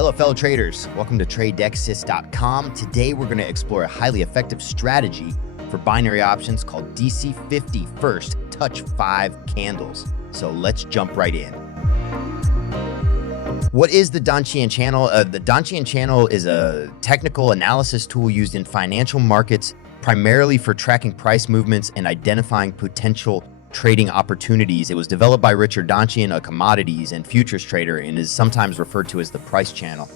Hello, fellow traders. Welcome to TradeDexis.com. Today, we're going to explore a highly effective strategy for binary options called DC50 First Touch 5 Candles. So let's jump right in. What is the Donchian Channel? The Donchian Channel is a technical analysis tool used in financial markets primarily for tracking price movements and identifying potential trading opportunities. It was developed by Richard Donchian, a commodities and futures trader, and is sometimes referred to as the price channel.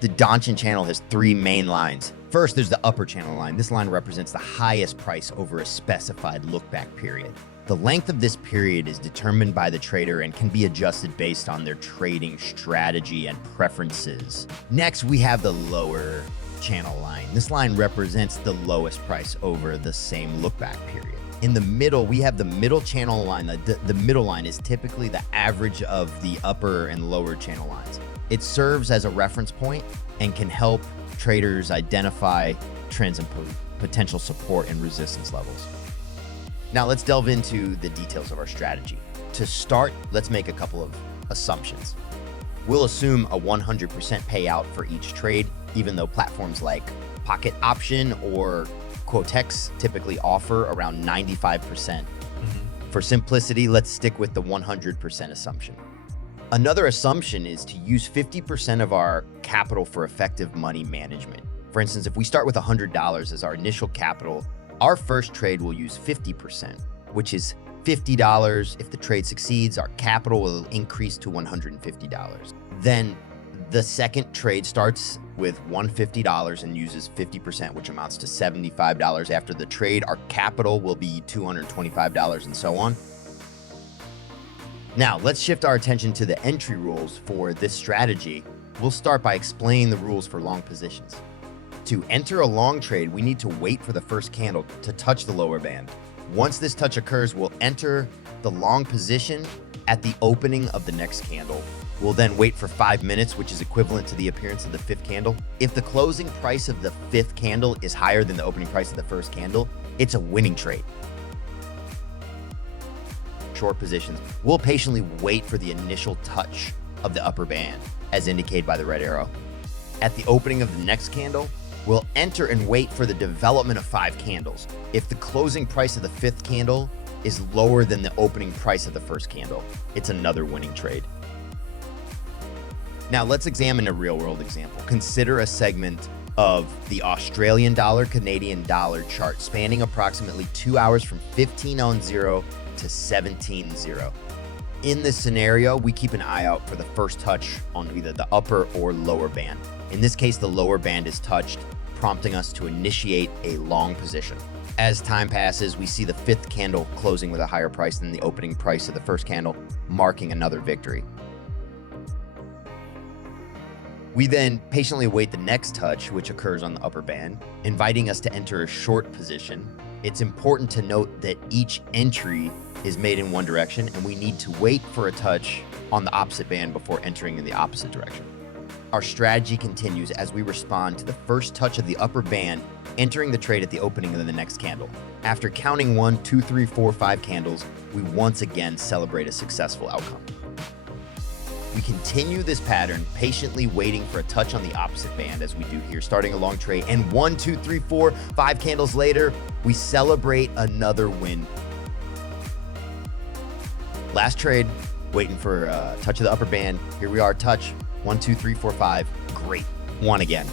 The Donchian channel has three main lines. First, there's the upper channel line. This line represents the highest price over a specified look-back period. The length of this period is determined by the trader and can be adjusted based on their trading strategy and preferences. Next, we have the lower channel line. This line represents the lowest price over the same look-back period. In the middle, we have the middle channel line. The middle line is typically the average of the upper and lower channel lines. It serves as a reference point and can help traders identify trends and potential support and resistance levels. Now let's delve into the details of our strategy. To start, let's make a couple of assumptions. We'll assume a 100% payout for each trade, even though platforms like Pocket Option or Quotex typically offer around 95%. For simplicity, let's stick with the 100% assumption. Another assumption is to use 50% of our capital for effective money management. For instance, if we start with $100 as our initial capital, our first trade will use 50%, which is $50. If the trade succeeds, our capital will increase to $150. Then the second trade starts with $150 and uses 50%, which amounts to $75. After the trade, our capital will be $225 and so on. Now, let's shift our attention to the entry rules for this strategy. We'll start by explaining the rules for long positions. To enter a long trade, we need to wait for the first candle to touch the lower band. Once this touch occurs, we'll enter the long position at the opening of the next candle. We'll then wait for 5 minutes, which is equivalent to the appearance of the fifth candle. If the closing price of the fifth candle is higher than the opening price of the first candle, it's a winning trade. Short positions, we'll patiently wait for the initial touch of the upper band, as indicated by the red arrow. At the opening of the next candle, we'll enter and wait for the development of 5 candles. If the closing price of the fifth candle is lower than the opening price of the first candle, it's another winning trade. Now let's examine a real-world example. Consider a segment of the Australian dollar, Canadian dollar chart spanning approximately 2 hours from 15:00 to 17:00. In this scenario, we keep an eye out for the first touch on either the upper or lower band. In this case, the lower band is touched, prompting us to initiate a long position. As time passes, we see the fifth candle closing with a higher price than the opening price of the first candle, marking another victory. We then patiently await the next touch, which occurs on the upper band, inviting us to enter a short position. It's important to note that each entry is made in one direction, and we need to wait for a touch on the opposite band before entering in the opposite direction. Our strategy continues as we respond to the first touch of the upper band, entering the trade at the opening of the next candle. After counting 1, 2, 3, 4, 5 candles, we once again celebrate a successful outcome. We continue this pattern, patiently waiting for a touch on the opposite band as we do here, starting a long trade. And 1, 2, 3, 4, 5 candles later, we celebrate another win. Last trade, waiting for a touch of the upper band. Here we are, touch. 1, 2, 3, 4, 5. Great. Won again.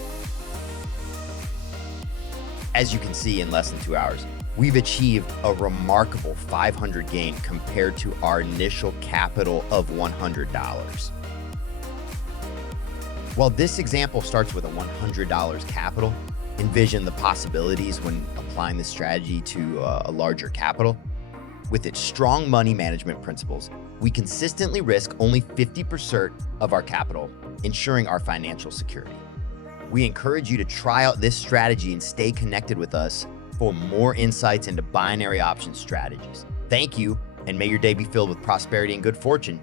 As you can see, in less than 2 hours, we've achieved a remarkable 500 gain compared to our initial capital of $100. While this example starts with a $100 capital, envision the possibilities when applying this strategy to a larger capital. With its strong money management principles, we consistently risk only 50% of our capital, ensuring our financial security. We encourage you to try out this strategy and stay connected with us for more insights into binary option strategies. Thank you, and may your day be filled with prosperity and good fortune.